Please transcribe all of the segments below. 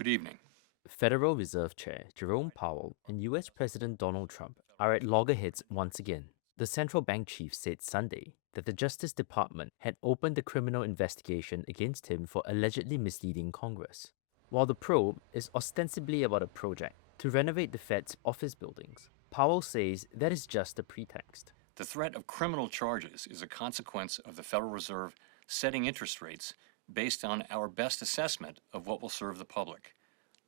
Good evening. Federal Reserve Chair Jerome Powell and US President Donald Trump are at loggerheads once again. The central bank chief said Sunday that the Justice Department had opened a criminal investigation against him for allegedly misleading Congress. While the probe is ostensibly about a project to renovate the Fed's office buildings, Powell says that is just a pretext. The threat of criminal charges is a consequence of the Federal Reserve setting interest rates based on our best assessment of what will serve the public,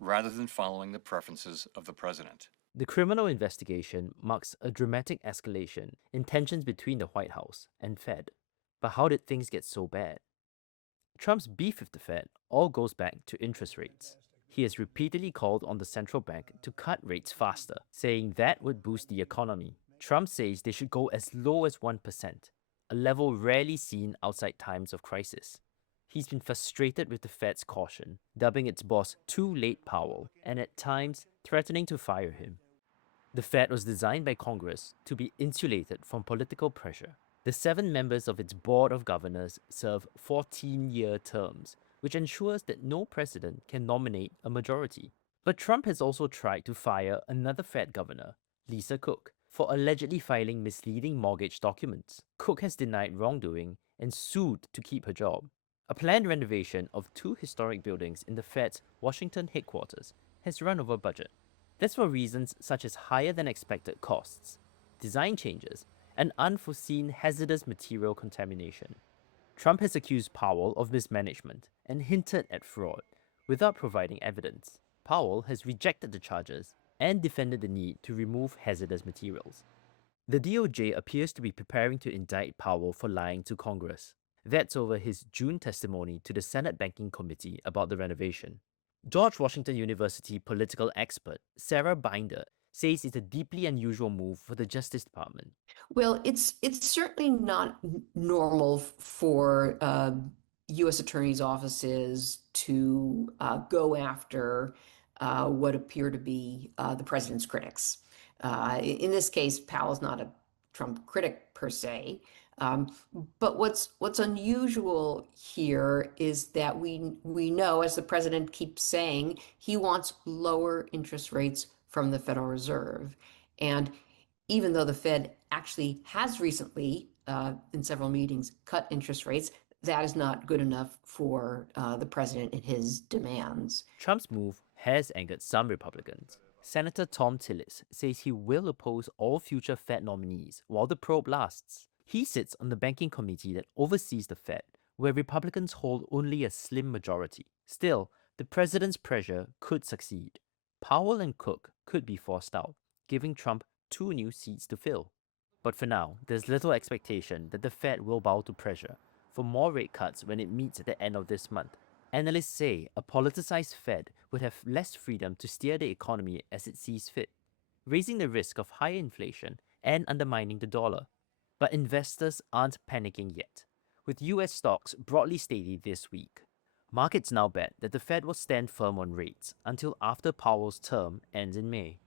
rather than following the preferences of the president. The criminal investigation marks a dramatic escalation in tensions between the White House and Fed. But how did things get so bad? Trump's beef with the Fed all goes back to interest rates. He has repeatedly called on the central bank to cut rates faster, saying that would boost the economy. Trump says they should go as low as 1%, a level rarely seen outside times of crisis. He's been frustrated with the Fed's caution, dubbing its boss too late Powell, and at times threatening to fire him. The Fed was designed by Congress to be insulated from political pressure. The 7 members of its board of governors serve 14-year terms, which ensures that no president can nominate a majority. But Trump has also tried to fire another Fed governor, Lisa Cook, for allegedly filing misleading mortgage documents. Cook has denied wrongdoing and sued to keep her job. A planned renovation of 2 historic buildings in the Fed's Washington headquarters has run over budget. That's for reasons such as higher than expected costs, design changes, and unforeseen hazardous material contamination. Trump has accused Powell of mismanagement and hinted at fraud without providing evidence. Powell has rejected the charges and defended the need to remove hazardous materials. The DOJ appears to be preparing to indict Powell for lying to Congress. That's over his June testimony to the Senate Banking Committee about the renovation. George Washington University political expert Sarah Binder says it's a deeply unusual move for the Justice Department. Well, it's certainly not normal for U.S. attorneys' offices to go after what appear to be the president's critics. In this case, Powell's not a Trump critic per se. Um, but what's unusual here is that we know, as the president keeps saying, he wants lower interest rates from the Federal Reserve. And even though the Fed actually has recently, in several meetings, cut interest rates, that is not good enough for the president and his demands. Trump's move has angered some Republicans. Senator Tom Tillis says he will oppose all future Fed nominees while the probe lasts. He sits on the banking committee that oversees the Fed, where Republicans hold only a slim majority. Still, the president's pressure could succeed. Powell and Cook could be forced out, giving Trump 2 new seats to fill. But for now, there's little expectation that the Fed will bow to pressure for more rate cuts when it meets at the end of this month. Analysts say a politicized Fed would have less freedom to steer the economy as it sees fit, raising the risk of higher inflation and undermining the dollar. But investors aren't panicking yet, with US stocks broadly steady this week. Markets now bet that the Fed will stand firm on rates until after Powell's term ends in May.